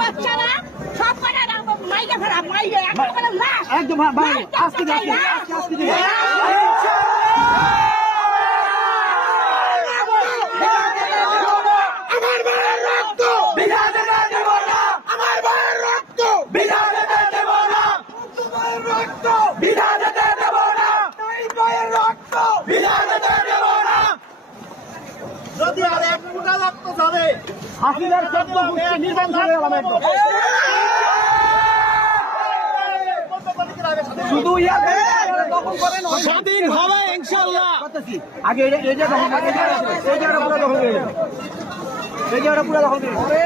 বাচ্চারা সব মাইকে ফেরা মাইকে একদম আজকে যদি আর এক ফুটা রক্ত যাবে হাসিনার নির্বাচন শুধু স্বাধীন হবে ইনশাল্লাহ। আগে এই জায়গাটা পুরো দখল করে